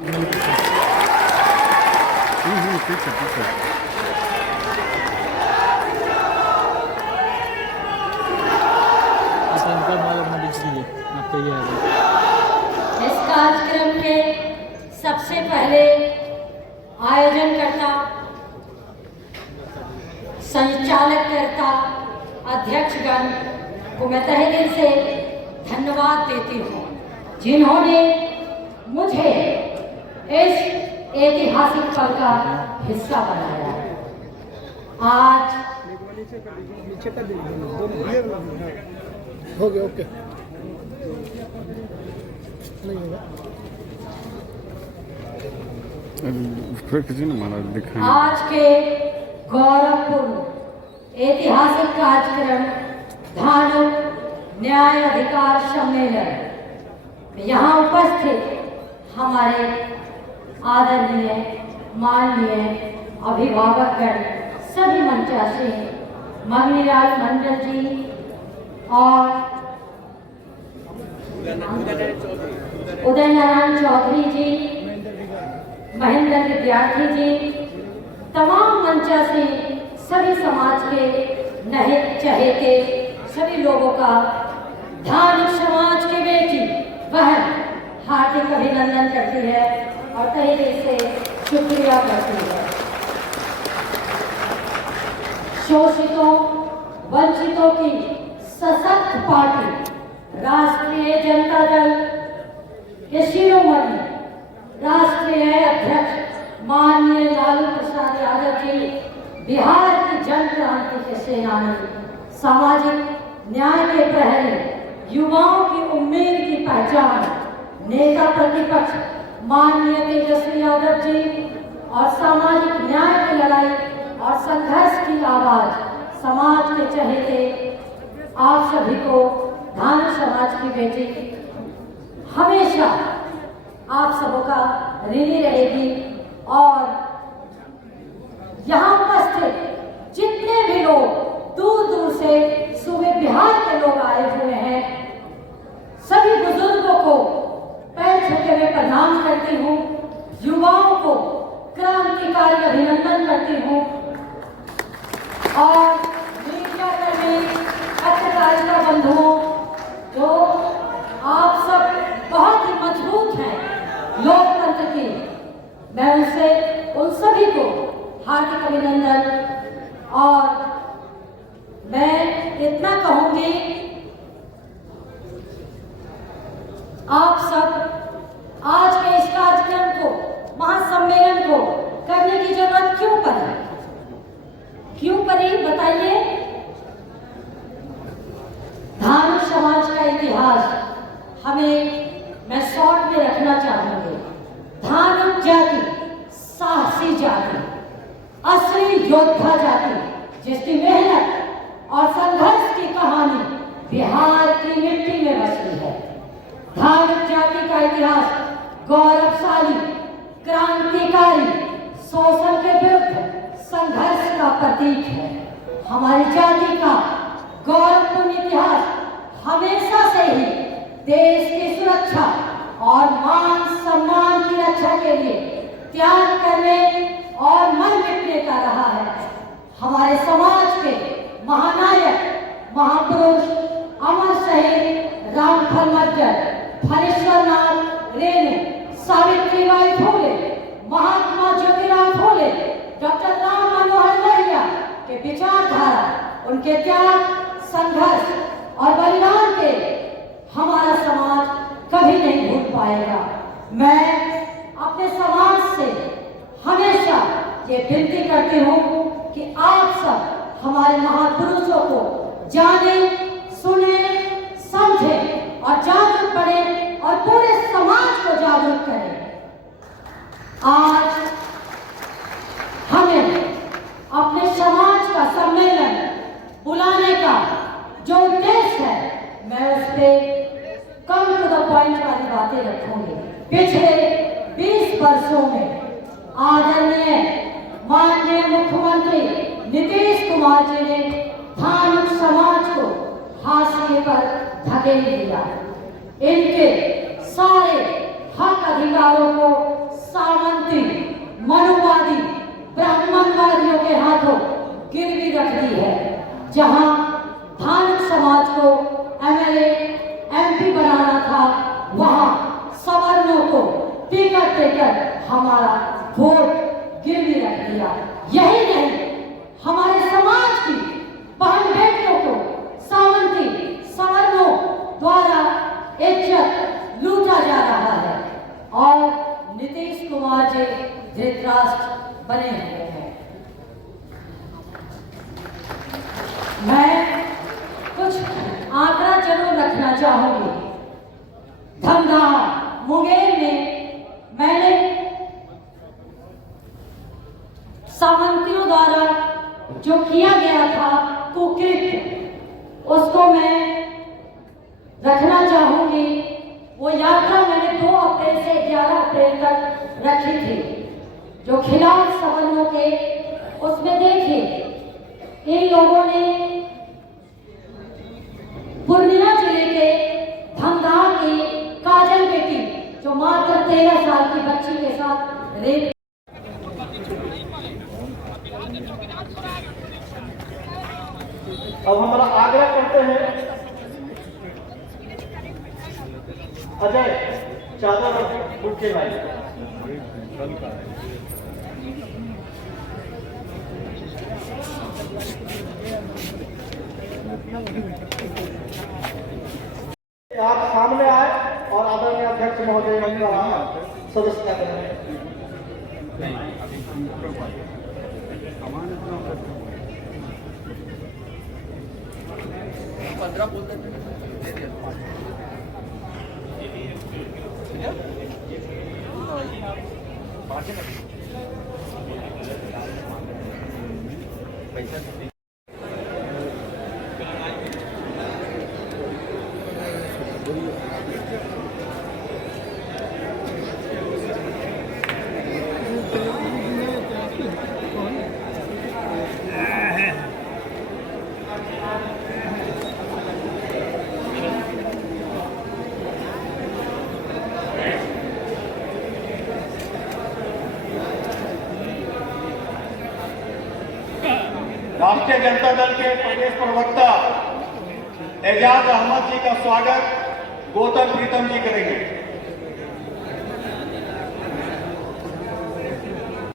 पीछे आप तैयार हैं। इस कार्यक्रम के सबसे पहले आयोजनकर्ता, संचालककर्ता, अध्यक्षगण को मैं तहे दिल से धन्यवाद देती हूँ, जिन्होंने मुझे इस ऐतिहासिक पल का हिस्सा बनाया। आज हो गया, ओके नहीं होगा फिर किसी ने मारा दिखाया। आज के गौरवपूर्ण ऐतिहासिक कार्यक्रम धानुक न्याय अधिकार सम्मेलन में यहाँ उपस्थित हमारे आदरणीय माननीय अभिभावकगण, सभी मंचासी, मगनीलाल मंडल जी और उदय नारायण चौधरी जी, महेंद्र विद्यार्थी जी, तमाम मंचासी, सभी समाज के नहित चहेते सभी लोगों का धानुक समाज की बेटी बहन हार्दिक अभिनंदन करती है और तहे दिल से शुक्रिया करती है। शोषितों वंचितों की सशक्त पार्टी राष्ट्रीय जनता दल के शिरोमणि राष्ट्रीय अध्यक्ष माननीय लालू प्रसाद यादव जी, बिहार की जन क्रांति के सेनानी, सामाजिक न्याय के प्रहरी, युवाओं की उम्मीद की पहचान, नेता प्रतिपक्ष माननीय तेजस्वी यादव जी और सामाजिक न्याय की लड़ाई और संघर्ष की आवाज, समाज के चहेते आप सभी को धानुक समाज की बेटी हमेशा आप सबों का ऋणी रहेगी। और यहाँ उपस्थित जितने भी लोग दूर दूर से सूबे बिहार के लोग आए हुए हैं, सभी बुजुर्गों को पैर छूते हुए प्रणाम करती हूँ, युवाओं को क्रांतिकारी अभिनंदन करती हूँ और मीडिया कर्मी, पत्रकारिता बंधुओं, जो आप सब बहुत ही मजबूत हैं लोकतंत्र की, मैं उनसे उन सभी को हार्दिक अभिनंदन। और मैं इतना कहूंगी, आप सब आज के इस कार्यक्रम को, महासम्मेलन को करने की जरूरत क्यों पड़ी? क्यों पड़ी बताइए? धानुक समाज का इतिहास मैं शॉर्ट में रखना चाहूंगी। धानुक जाति साहसी जाति, असली योद्धा जाति, जिसकी मेहनत और संघर्ष की कहानी बिहार की मिट्टी में बसी है। धानुक जाति का इतिहास गौरवशाली, क्रांतिकारी, शोषण के विरुद्ध संघर्ष का प्रतीक है। हमारी जाति का गौरवपूर्ण इतिहास हमेशा से ही देश की सुरक्षा और मान सम्मान की रक्षा के लिए त्याग करने और मर मिटने का रहा है। हमारे समाज के महानायक, महापुरुष, अमर शहीद रामफल मज्जर, फणीश्वरनाथ रेणु, सावित्रीबाई फुले, महात्मा ज्योतिराव फुले, डॉक्टर राम मनोहर लोहिया के विचारधारा, उनके त्याग, संघर्ष और बलिदान के हमारा समाज कभी नहीं भूल पाएगा। मैं अपने समाज से हमेशा ये विनती करती हूँ कि आप सब हमारे महापुरुषों को जाने, सुने, समझे और जागरूक बने और पूरे समाज को जागरूक करें। आज हमें अपने समाज का सम्मेलन बुलाने का जो उद्देश्य है, मैं उस पर कम टू द पॉइंट वाली बातें रखूंगी। पिछले 20 वर्षों में आदरणीय माननीय मुख्यमंत्री नीतीश कुमार जी ने धानुक समाज को हाशिए पर धकेल दिया। इनके सारे हक अधिकारों को देकर हमारा वोट गिरवी रख दिया। यही नहीं, हमारे समाज की बहन बेटियों को सामंती सवर्णों द्वारा इज्जत लूटा जा रहा है और नीतीश कुमार जी धृतराष्ट्र बने हुए हैं। मैं कुछ आंकड़ा जरूर रखना चाहूंगी। धमदाहा मुंगेर में मैंने सामंतियों द्वारा जो किया गया था कुकृत्य, उसको मैं रखना चाहूंगी। वो यात्रा मैंने 2 अप्रैल से 11 अप्रैल तक रखी थी, जो खिलाफ सवर्णों के, उसमें देखिए इन लोगों ने पूर्णिया जिले के धमदाहा की काजल बेटी, जो मात्र 13 साल की बच्ची के साथ रेप। अब हमारा आग्रह करते हैं अजय चादर बुके भाई। आप सामने आए और आदरणीय अध्यक्ष महोदय का सदस्यता करें। राष्ट्रीय जनता दल के प्रदेश प्रवक्ता एजाज अहमद जी का स्वागत गौतम प्रीतम जी करेंगे।